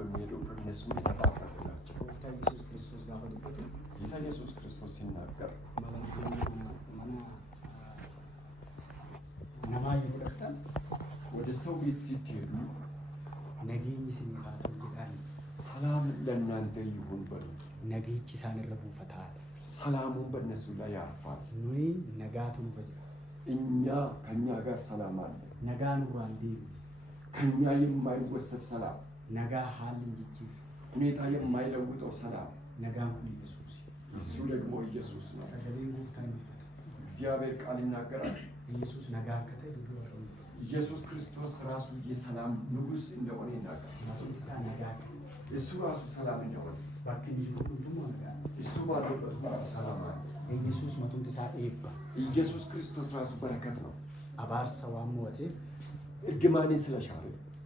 የሚሄዱ እነሱም የተባረኩ ናቸው። ጌታ ኢየሱስ ክርስቶስ ጋር ወጥቶ ጌታ ኢየሱስ ክርስቶስ ሲናገር ነማ ይወጣል ወደ ሰው ቤት ሲሄዱ ነገኝ ሲኒፋት ይላል ሰላም ለእናንተ ይሁን በሉ። ነገይቺ ሳንረቡ ፈታል ሰላሙን በእነሱ ላይ ያርፋል። ኑይ ነጋቱን በጅ እኛ ከኛ ጋር ሰላም አለ። ነጋን ሩራንዲ ከኛ የማይወሰድ ሰላም፣ ነጋ ሀል እንጂ ሁኔታ የማይለውጠው ሰላም ነጋን ሁሉ ኢየሱስ እሱ ደግሞ ኢየሱስ ነው። ሰገሌው ታይም እግዚአብሔር ቃል ይናገራል። ኢየሱስ ነጋ ከተደረገ ኢየሱስ ክርስቶስ ራሱ የሰላም ንጉስ እንደሆነ ይናገራል። ማስውሳ ነጋ እሱ ራሱ ሰላም እንደሆነ ባክኝ ሁሉ ነጋ እሱ ባለበት ሰላም አለ። ኢየሱስ መቱን ተሳኤባ ኢየሱስ ክርስቶስ ራሱ በረከት ነው። አባር ሰዋም ወቴ እርግማኔ ስለሻረ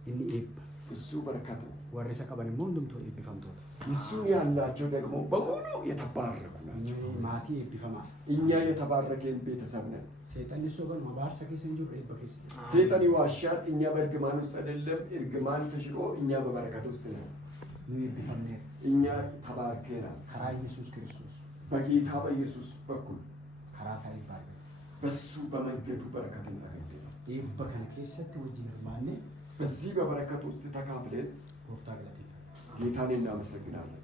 እኒ ኤብ እሱ በረከት ነው። ወረሰ ቀበን ሞንዱምቶ ኤብፈምቶ እሱ ያላቸው ደግሞ በሙሉ የተባረኩ ናቸው። ማቲ ኤብፈማስ እኛ የተባረከን ቤተሰብ ነን። ሰይጣን ሶበን ማባር ሰከሰን ጁር ኤብከስ ሰይጣን ይዋሻል። እኛ በእርግማን ውስጥ አይደለም። እርግማን ተሽሮ እኛ በበረከት ውስጥ ነን። ኑ ኤብፈምነ እኛ ተባርከናል። ከራ ኢየሱስ ክርስቶስ በጌታ በኢየሱስ በኩል ከራሳ ይባል በሱ በመንገዱ በረከት እናገኛለን። ኤብከነ ከሰት ወጅነ ማነ በዚህ በበረከት ውስጥ ተካፍለን ወፍታ ገለቴ ጌታን እናመሰግናለን።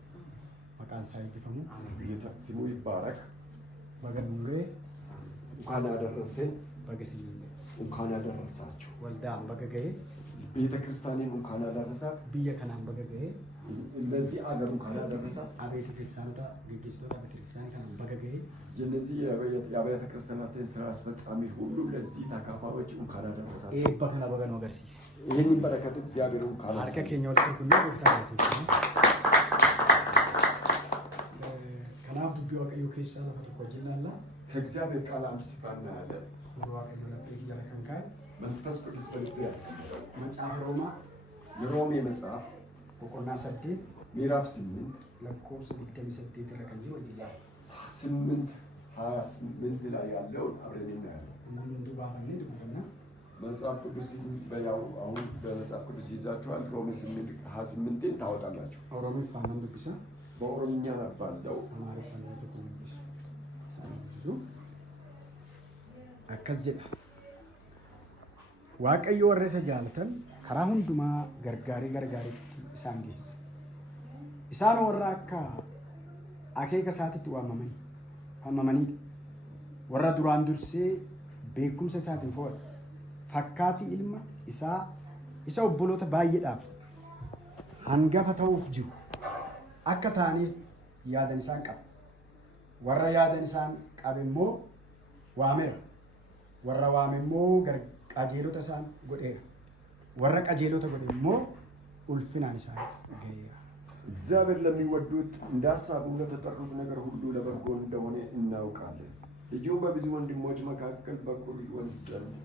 መቃን ሳይፈሙ ጌታ ስሙ ይባረክ። በገኑሬ እንኳን አደረሰን። በገሲኝ እንኳን አደረሳችሁ። ወልዳም በገገዬ ቤተ ክርስቲያንን እንኳን አደረሳት። ብየ ከናም በገገዬ እነዚህ አገር እንኳን አደረሳት። አቤተ ክርስቲያኖታ ግግስቶታ ቤተክርስቲያን ከናም በገገዬ የነዚህ የአብያተ ክርስቲያናትን ስራ አስፈጻሚ ሁሉ ለዚህ ተካፋዮች እንኳን አደረሳት። በከና በገኖ ገርሲስ ይህንን በረከት እግዚአብሔር እንኳን አርከ ኬኛው ለኩና ወፍታ ከናፍ ዱቢ ዋቀዩ ክርስቲያን ፈተኮ ጀላላ ከእግዚአብሔር ቃል አንድ ስፍራ እናያለን። ዋቀዩ ለበይ ያለከንካይ መንፈስ ቅዱስ በልብ ያስቀምጣል። መጽሐፈ ሮማ የሮሜ መጽሐፍ በቆና ሰዴ ምዕራፍ 8 ለኮስ ቢደም ሰዴ ተረከኝ ወጅላ 8:28 ላይ ያለውን አብረን እናያለን። ምንዱ ባፈነ ድቡና መጽሐፍ ቅዱስ በያው አሁን በመጽሐፍ ቅዱስ ይዛችኋል። ሮሜ 8:28 ታወጣላችሁ። ኦሮሞ ፋናም ቢሳ በኦሮምኛ ባለው አማራ ፋናም ተቆምብስ ሳንዙ አከዘ ዋቀዮ ወረሰ ጃልተን ከራ ሁንዱማ ገርጋሪ ኢሳን ጌስ ኢሳን ወራ አካ አኬከ ሳቲት ዋመመኒ ወራ ዱራን ዱርሴ ቤኩምሰ ሳቲን ፎር ፈካቲ ኢልማ ኢሳ ኦቦሎተ ባየዳፍ አንገፈ ተውፍ ጅሩ አካ ታኔ ያደን ኢሳን ቀብ ወራ ያደን ኢሳን ቀብሞ ዋሜር ወራ ዋሜሞ qajeelota isaan godheera warra qajeelota godhe immoo ulfinaan isaan ga'eera እግዚአብሔር ለሚወዱት እንደ ሐሳቡ ለተጠሩት ነገር ሁሉ ለበጎ እንደሆነ እናውቃለን። ልጁ በብዙ ወንድሞች መካከል በኩር ይሆን ዘንድ